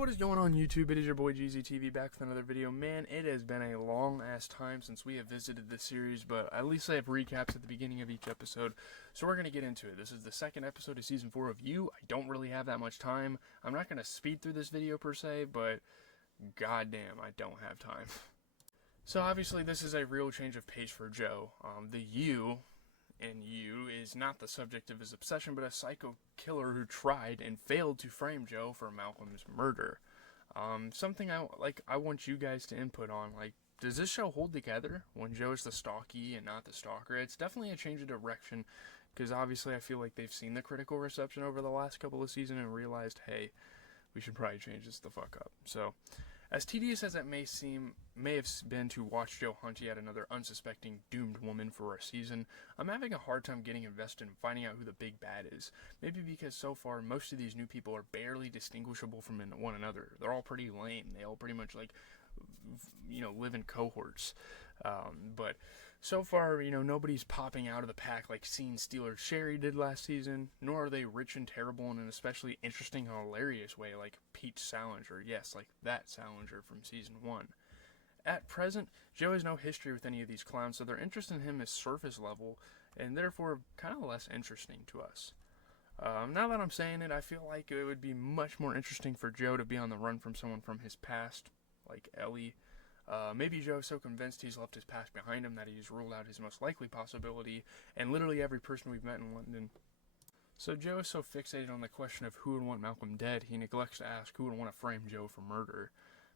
What is going on YouTube? It is your boy GZTV back with another video. Man, it has been a long ass time since we have visited this series, but at least I have recaps at the beginning of each episode, so we're going to get into it. This is the second episode of Season 4 of You. I don't really have that much time. I'm not going to speed through this video per se, but goddamn, I don't have time. So obviously this is a real change of pace for Joe. The You in You is not the subject of his obsession, but a psycho killer who tried and failed to frame Joe for Malcolm's murder. Something I want you guys to input on, does this show hold together when Joe is the stalky and not the stalker? It's definitely a change of direction, because obviously I feel like they've seen the critical reception over the last couple of seasons and realized, hey, we should probably change this the fuck up. So, as tedious as it may have been to watch Joe hunt yet another unsuspecting doomed woman for a season, I'm having a hard time getting invested in finding out who the big bad is. Maybe because so far most of these new people are barely distinguishable from one another. They're all pretty lame. They all pretty much live in cohorts. But so far, nobody's popping out of the pack like Scene Stealer Sherry did last season, nor are they rich and terrible in an especially interesting and hilarious way like Pete Salinger. Yes, like that Salinger from Season 1. At present, Joe has no history with any of these clowns, so their interest in him is surface level, and therefore kind of less interesting to us. Now that I'm saying it, I feel like it would be much more interesting for Joe to be on the run from someone from his past, like Ellie. Maybe Joe's so convinced he's left his past behind him that he's ruled out his most likely possibility, and literally every person we've met in London. So Joe is so fixated on the question of who would want Malcolm dead, he neglects to ask who would want to frame Joe for murder.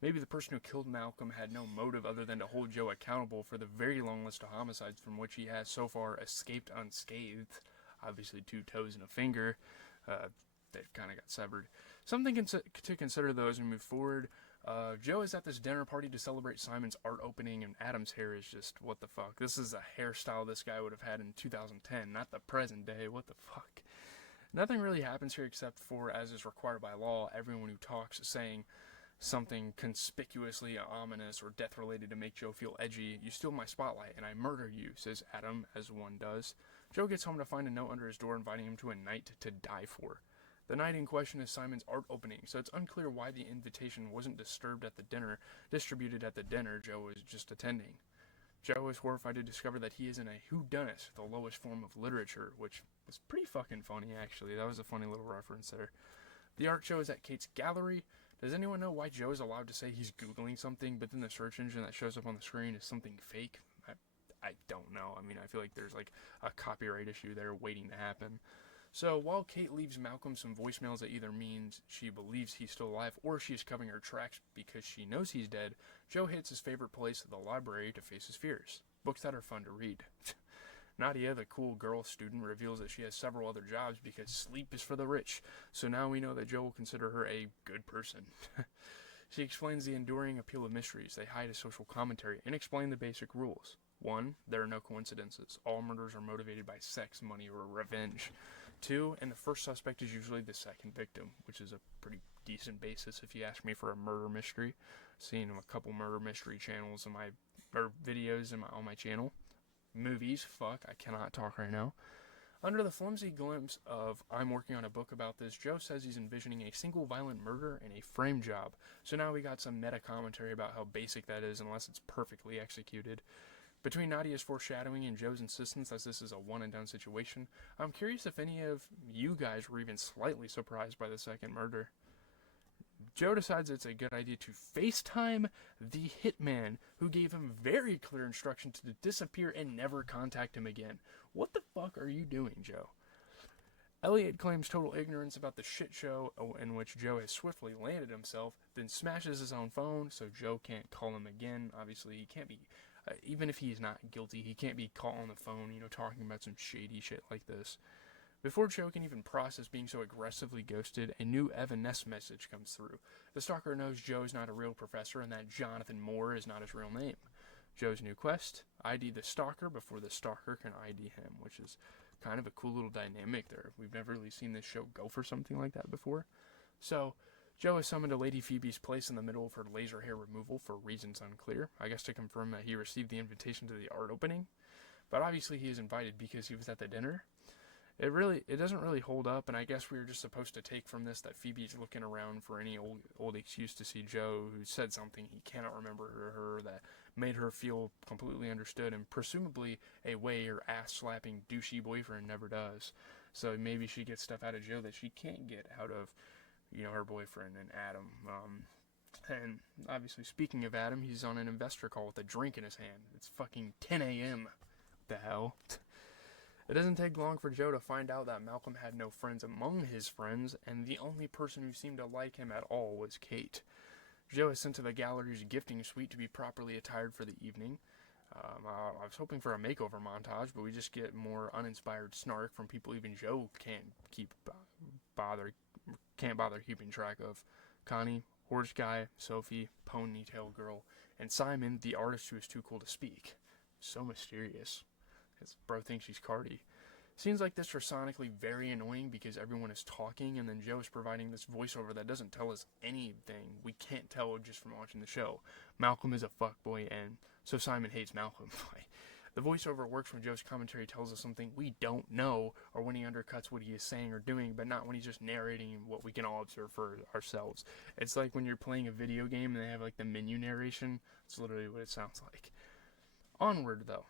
Maybe the person who killed Malcolm had no motive other than to hold Joe accountable for the very long list of homicides from which he has so far escaped unscathed. Obviously 2 toes and a finger. That kind of got severed. Something to consider though as we move forward. Joe is at this dinner party to celebrate Simon's art opening, and Adam's hair is just, what the fuck. This is a hairstyle this guy would have had in 2010, not the present day. What the fuck? Nothing really happens here except for, as is required by law, everyone who talks saying something conspicuously ominous or death-related to make Joe feel edgy. You steal my spotlight and I murder you, says Adam, as one does. Joe gets home to find a note under his door inviting him to a night to die for. The night in question is Simon's art opening, so it's unclear why the invitation wasn't distributed at the dinner Joe was just attending. Joe is horrified to discover that he is in a whodunit, the lowest form of literature, which was pretty fucking funny, actually. That was a funny little reference there. The art show is at Kate's gallery. Does anyone know why Joe is allowed to say he's Googling something, but then the search engine that shows up on the screen is something fake? I don't know. I mean, I feel like there's like a copyright issue there waiting to happen. So while Kate leaves Malcolm some voicemails that either means she believes he's still alive or she is covering her tracks because she knows he's dead, Joe hits his favorite place at the library to face his fears. Books that are fun to read. Nadia, the cool girl student, reveals that she has several other jobs because sleep is for the rich, so now we know that Joe will consider her a good person. She explains the enduring appeal of mysteries. They hide a social commentary and explain the basic rules. 1. There are no coincidences. All murders are motivated by sex, money, or revenge. 2. And the first suspect is usually the second victim, which is a pretty decent basis if you ask me for a murder mystery. Seen a couple murder mystery channels videos on my channel. Movies, fuck, I cannot talk right now. Under the flimsy glimpse of I'm working on a book about this, Joe says he's envisioning a single violent murder and a frame job. So now we got some meta commentary about how basic that is unless it's perfectly executed. Between Nadia's foreshadowing and Joe's insistence that this is a one-and-done situation, I'm curious if any of you guys were even slightly surprised by the second murder. Joe decides it's a good idea to FaceTime the hitman, who gave him very clear instruction to disappear and never contact him again. What the fuck are you doing, Joe? Elliot claims total ignorance about the shit show in which Joe has swiftly landed himself, then smashes his own phone so Joe can't call him again. Obviously, he can't be, even if he's not guilty, he can't be caught on the phone, talking about some shady shit like this. Before Joe can even process being so aggressively ghosted, a new Evanescence message comes through. The stalker knows Joe is not a real professor and that Jonathan Moore is not his real name. Joe's new quest: ID the stalker before the stalker can ID him, which is kind of a cool little dynamic there. We've never really seen this show go for something like that before. So, Joe is summoned to Lady Phoebe's place in the middle of her laser hair removal for reasons unclear. I guess to confirm that he received the invitation to the art opening. But obviously he is invited because he was at the dinner. it doesn't really hold up, and I guess we were just supposed to take from this that Phoebe's looking around for any old excuse to see Joe, who said something he cannot remember to her that made her feel completely understood, and presumably a way her ass-slapping douchey boyfriend never does. So maybe she gets stuff out of Joe that she can't get out of, her boyfriend and Adam. And obviously, speaking of Adam, he's on an investor call with a drink in his hand. It's fucking 10 a.m. What the hell? It doesn't take long for Joe to find out that Malcolm had no friends among his friends, and the only person who seemed to like him at all was Kate. Joe is sent to the gallery's gifting suite to be properly attired for the evening. I was hoping for a makeover montage, but we just get more uninspired snark from people even Joe can't bother keeping track of. Connie, horse guy, Sophie, ponytail girl, and Simon, the artist who is too cool to speak. So mysterious. His bro thinks she's Cardi. Scenes like this are sonically very annoying because everyone is talking, and then Joe is providing this voiceover that doesn't tell us anything we can't tell just from watching the show. Malcolm is a fuckboy, and so Simon hates Malcolm. The voiceover works when Joe's commentary tells us something we don't know, or when he undercuts what he is saying or doing, but not when he's just narrating what we can all observe for ourselves. It's like when you're playing a video game and they have like the menu narration. It's literally what it sounds like. Onward, though.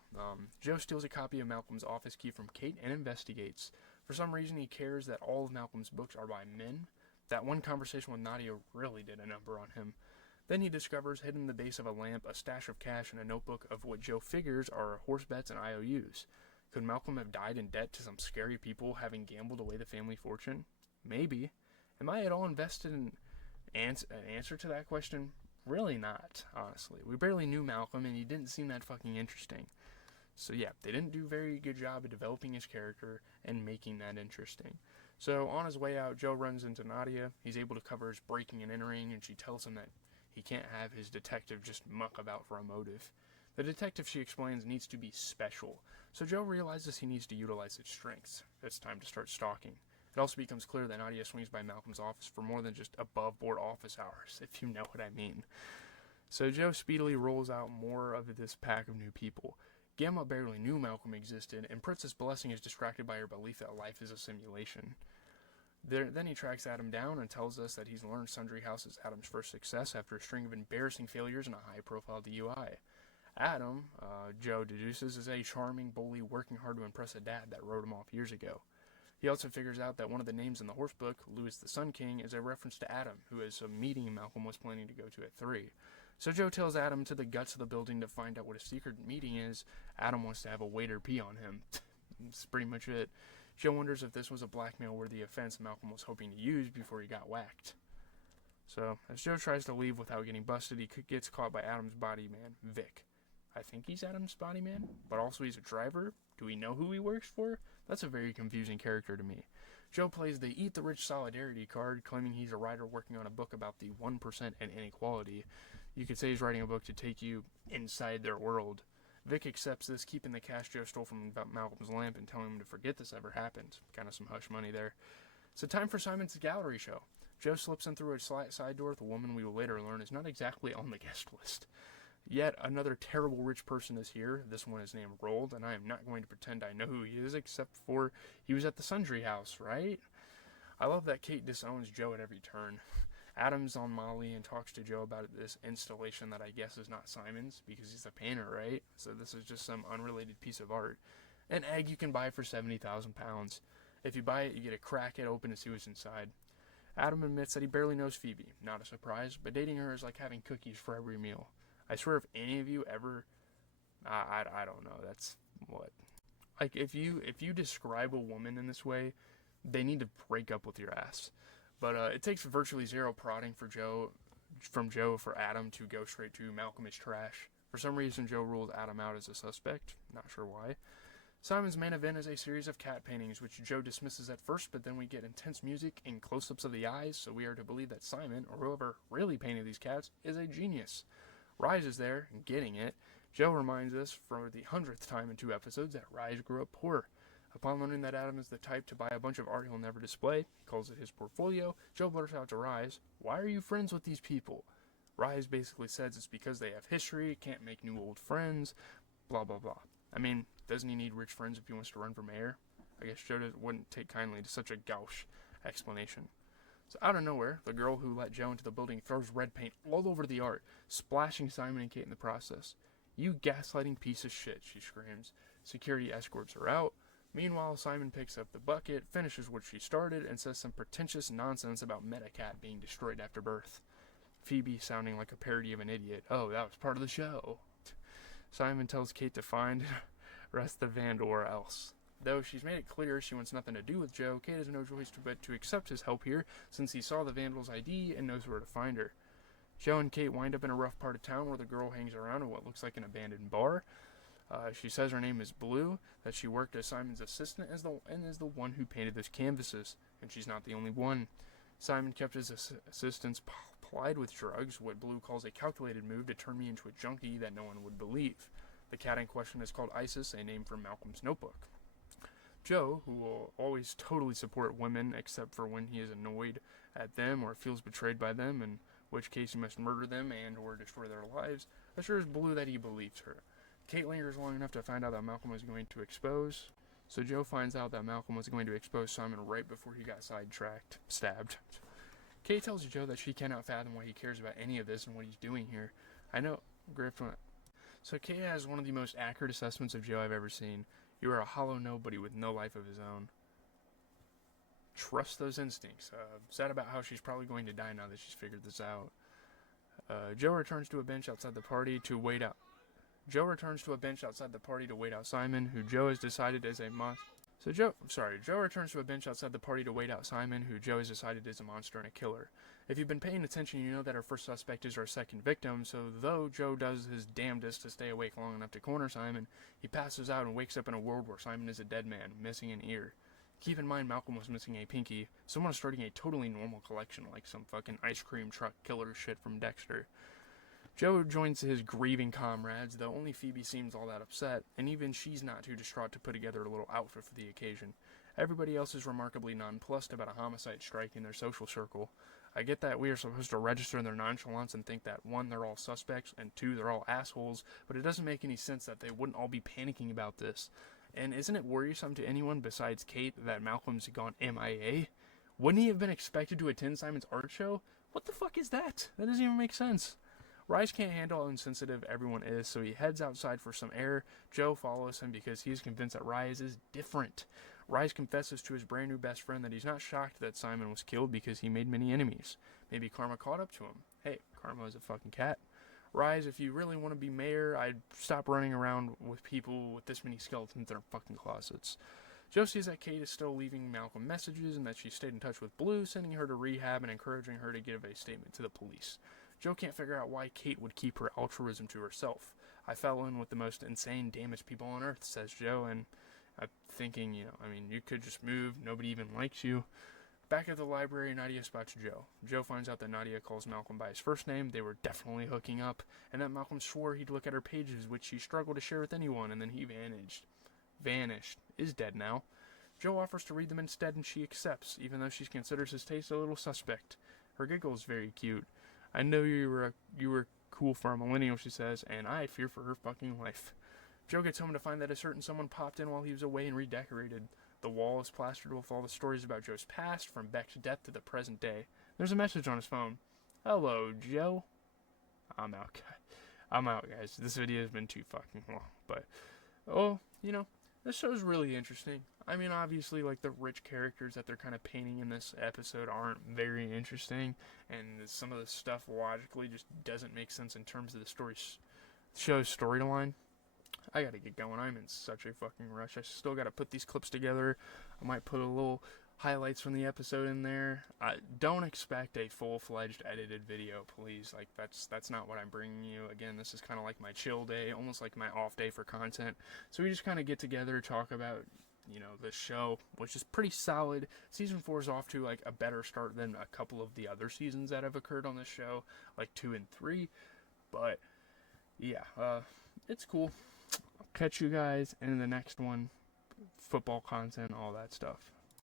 Joe steals a copy of Malcolm's office key from Kate and investigates. For some reason, he cares that all of Malcolm's books are by men. That one conversation with Nadia really did a number on him. Then he discovers, hidden in the base of a lamp, a stash of cash and a notebook of what Joe figures are horse bets and IOUs. Could Malcolm have died in debt to some scary people having gambled away the family fortune? Maybe. Am I at all invested in an answer to that question? Really not, honestly. We barely knew Malcolm, and he didn't seem that fucking interesting. So yeah, they didn't do a very good job of developing his character and making that interesting. So on his way out, Joe runs into Nadia. He's able to cover his breaking and entering, and she tells him that he can't have his detective just muck about for a motive. The detective, she explains, needs to be special. So Joe realizes he needs to utilize his strengths. It's time to start stalking. It also becomes clear that Nadia swings by Malcolm's office for more than just above-board office hours, if you know what I mean. So Joe speedily rolls out more of this pack of new people. Gamma barely knew Malcolm existed, and Princess Blessing is distracted by her belief that life is a simulation. Then he tracks Adam down and tells us that he's learned Sundry House is Adam's first success after a string of embarrassing failures and a high-profile DUI. Adam, Joe deduces, is a charming bully working hard to impress a dad that wrote him off years ago. He also figures out that one of the names in the horse book, Louis the Sun King, is a reference to Adam, who is a meeting Malcolm was planning to go to at 3. So Joe tells Adam to the guts of the building to find out what a secret meeting is. Adam wants to have a waiter pee on him. That's pretty much it. Joe wonders if this was a blackmail-worthy offense Malcolm was hoping to use before he got whacked. So, as Joe tries to leave without getting busted, he gets caught by Adam's body man, Vic. I think he's Adam's body man, but also he's a driver. Do we know who he works for? That's a very confusing character to me. Joe plays the Eat the Rich solidarity card, claiming he's a writer working on a book about the 1% and inequality. You could say he's writing a book to take you inside their world. Vic accepts this, keeping the cash Joe stole from Malcolm's lamp and telling him to forget this ever happened. Kind of some hush money there. So time for Simon's gallery show. Joe slips in through a side door with a woman we will later learn is not exactly on the guest list. Yet another terrible rich person is here. This one is named Rold, and I am not going to pretend I know who he is, except for he was at the Sundry House, right? I love that Kate disowns Joe at every turn. Adam's on Molly and talks to Joe about this installation that I guess is not Simon's, because he's a painter, right? So this is just some unrelated piece of art. An egg you can buy for 70,000 pounds. If you buy it, you get to crack it open to see what's inside. Adam admits that he barely knows Phoebe. Not a surprise, but dating her is like having cookies for every meal. I swear if any of you ever... I don't know, that's what... Like, if you describe a woman in this way, they need to break up with your ass. But it takes virtually zero prodding from Joe for Adam to go straight to Malcolm is trash. For some reason, Joe rules Adam out as a suspect. Not sure why. Simon's main event is a series of cat paintings, which Joe dismisses at first, but then we get intense music and close-ups of the eyes, so we are to believe that Simon, or whoever really painted these cats, is a genius. Rise is there, getting it. Joe reminds us, for the 100th time in 2 episodes, that Rise grew up poor. Upon learning that Adam is the type to buy a bunch of art he'll never display, he calls it his portfolio, Joe blurts out to Rise, "Why are you friends with these people?" Rise basically says it's because they have history, can't make new old friends, blah blah blah. I mean, doesn't he need rich friends if he wants to run for mayor? I guess Joe wouldn't take kindly to such a gauche explanation. So out of nowhere, the girl who let Joe into the building throws red paint all over the art, splashing Simon and Kate in the process. "You gaslighting piece of shit," she screams. Security escorts her out. Meanwhile, Simon picks up the bucket, finishes what she started, and says some pretentious nonsense about Metacat being destroyed after birth. Phoebe sounding like a parody of an idiot. "Oh, that was part of the show." Simon tells Kate to find rest the vandal or else. Though she's made it clear she wants nothing to do with Joe, Kate has no choice but to accept his help here, since he saw the vandal's ID and knows where to find her. Joe and Kate wind up in a rough part of town where the girl hangs around in what looks like an abandoned bar. She says her name is Blue, that she worked as Simon's assistant and is the one who painted those canvases, and she's not the only one. Simon kept his assistants plied with drugs, what Blue calls a calculated move to turn me into a junkie that no one would believe. The cat in question is called Isis, a name from Malcolm's notebook. Joe, who will always totally support women except for when he is annoyed at them or feels betrayed by them, in which case he must murder them and or destroy their lives, assures Blue that he believes her. Kate lingers long enough to find out that Malcolm was going to expose. So Joe finds out that Malcolm was going to expose Simon right before he got stabbed. Kate tells Joe that she cannot fathom why he cares about any of this and what he's doing here. I know, Griff went. So Kate has one of the most accurate assessments of Joe I've ever seen. You are a hollow nobody with no life of his own. Trust those instincts. Sad about how she's probably going to die now that she's figured this out. Joe returns to a bench outside the party to wait out Simon, who Joe has decided is a monster. Joe returns to a bench outside the party to wait out Simon, who Joe has decided is a monster and a killer. If you've been paying attention, you know that our first suspect is our second victim, so though Joe does his damnedest to stay awake long enough to corner Simon, he passes out and wakes up in a world where Simon is a dead man, missing an ear. Keep in mind Malcolm was missing a pinky. Someone is starting a totally normal collection like some fucking ice cream truck killer shit from Dexter. Joe joins his grieving comrades, though only Phoebe seems all that upset, and even she's not too distraught to put together a little outfit for the occasion. Everybody else is remarkably nonplussed about a homicide strike in their social circle. I get that we are supposed to register their nonchalance and think that 1, they're all suspects, and 2, they're all assholes, but it doesn't make any sense that they wouldn't all be panicking about this. And isn't it worrisome to anyone besides Kate that Malcolm's gone MIA? Wouldn't he have been expected to attend Simon's art show? What the fuck is that? That doesn't even make sense. Rise can't handle how insensitive everyone is, so he heads outside for some air. Joe follows him because he is convinced that Rise is different. Rise confesses to his brand new best friend that he's not shocked that Simon was killed because he made many enemies. Maybe karma caught up to him. Hey, karma is a fucking cat. Rise, if you really want to be mayor, I'd stop running around with people with this many skeletons in their fucking closets. Joe sees that Kate is still leaving Malcolm messages and that she stayed in touch with Blue, sending her to rehab and encouraging her to give a statement to the police. Joe can't figure out why Kate would keep her altruism to herself. I fell in with the most insane, damaged people on earth, says Joe, and I'm thinking, you could just move, nobody even likes you. Back at the library, Nadia spots Joe. Joe finds out that Nadia calls Malcolm by his first name, they were definitely hooking up, and that Malcolm swore he'd look at her pages, which she struggled to share with anyone, and then he vanished, is dead now. Joe offers to read them instead, and she accepts, even though she considers his taste a little suspect. Her giggle is very cute. I know you were cool for a millennial, she says, and I fear for her fucking life. Joe gets home to find that a certain someone popped in while he was away and redecorated. The wall is plastered with all the stories about Joe's past, from Beck's death to the present day. There's a message on his phone. Hello, Joe. I'm out, guys. This video has been too fucking long, but, this show's really interesting. Obviously, the rich characters that they're kind of painting in this episode aren't very interesting, and some of the stuff logically just doesn't make sense in terms of the show's storyline. I gotta get going. I'm in such a fucking rush. I still gotta put these clips together. I might put a little highlights from the episode in there. Don't expect a full-fledged edited video, please. That's not what I'm bringing you. Again, this is kind of like my chill day, almost like my off day for content. So we just kind of get together, talk about, the show, which is pretty solid. Season 4 is off to, a better start than a couple of the other seasons that have occurred on this show, 2 and 3. But, yeah, it's cool. I'll catch you guys in the next one. Football content, all that stuff.